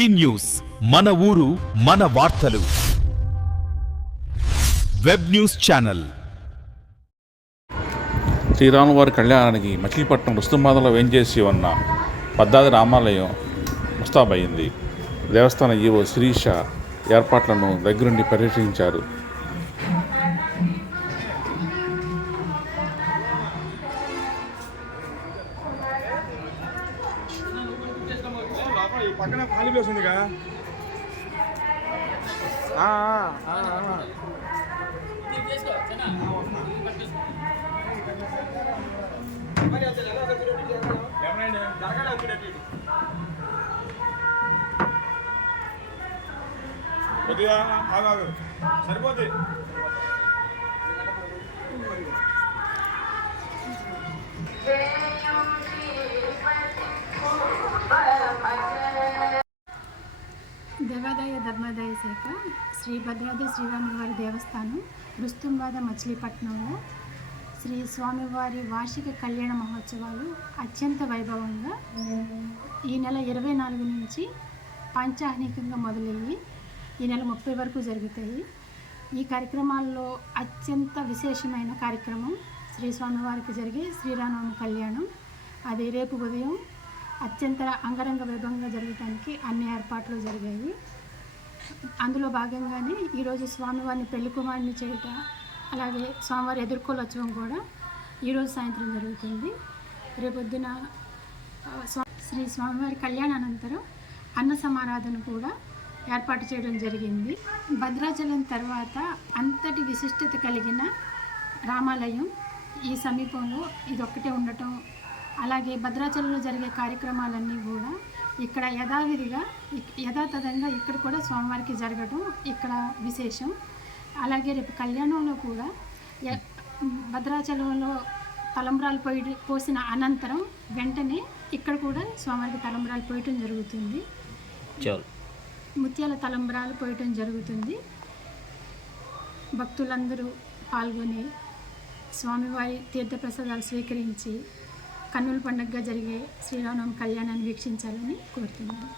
ఈ న్యూస్ మన ఊరు మన వార్తలు వెబ్ న్యూస్ ఛానల్. శ్రీరాములవారి కళ్యాణానికి మచిలీపట్నం రుస్తుంబాదలో వేంచేసి ఉన్న పద్దాది రామాలయం ముస్తాబయింది. దేవస్థాన ఈవో శిరీష ఏర్పాట్లను దగ్గరుండి పర్యటించారు. పక్కన ఖాళీ ప్లేస్ ఉందిగా. కొద్దిగా సరిపోతుంది. దేవాదాయ ధర్మాదాయ శాఖ శ్రీ భద్రాద్రి శ్రీరాములవారి దేవస్థానం రుస్తుంబాద మచిలీపట్నంలో శ్రీ స్వామివారి వార్షిక కళ్యాణ మహోత్సవాలు అత్యంత వైభవంగా ఈ నెల 24 నుంచి పాంచాహ్నికంగా మొదలయ్యి ఈ నెల 30 వరకు జరుగుతాయి. ఈ కార్యక్రమాల్లో అత్యంత విశేషమైన కార్యక్రమం శ్రీ స్వామివారికి జరిగే శ్రీరామనవమి కళ్యాణం. అది రేపు ఉదయం అత్యంత అంగరంగ వైభవంగా జరగడానికి అన్ని ఏర్పాట్లు జరిగాయి. అందులో భాగంగానే ఈరోజు స్వామివారిని పెళ్లి కుమారుని చేయట, అలాగే స్వామివారి ఎదుర్కోలోత్సవం కూడా ఈరోజు సాయంత్రం జరుగుతుంది. రేపొద్దున శ్రీ స్వామివారి కళ్యాణానంతరం అన్న సమారాధన కూడా ఏర్పాటు చేయడం జరిగింది. భద్రాచలం తర్వాత అంతటి విశిష్టత కలిగిన రామాలయం ఈ సమీపంలో ఇదొక్కటే ఉండటం, అలాగే భద్రాచలంలో జరిగే కార్యక్రమాలన్నీ కూడా ఇక్కడ యథాతథంగా ఇక్కడ కూడా స్వామివారికి జరగడం ఇక్కడ విశేషం. అలాగే రేపు కళ్యాణంలో కూడా భద్రాచలంలో తలంబ్రాలు పోసిన అనంతరం వెంటనే ఇక్కడ కూడా స్వామివారికి తలంబ్రాలు పోయటం జరుగుతుంది. ముత్యాల తలంబ్రాలు పోయటం జరుగుతుంది. భక్తులందరూ పాల్గొని స్వామివారి తీర్థప్రసాదాలు స్వీకరించి కన్నుల పండుగగా జరిగే శ్రీరామనవమి కళ్యాణాన్ని వీక్షించాలని కోరుతున్నాను.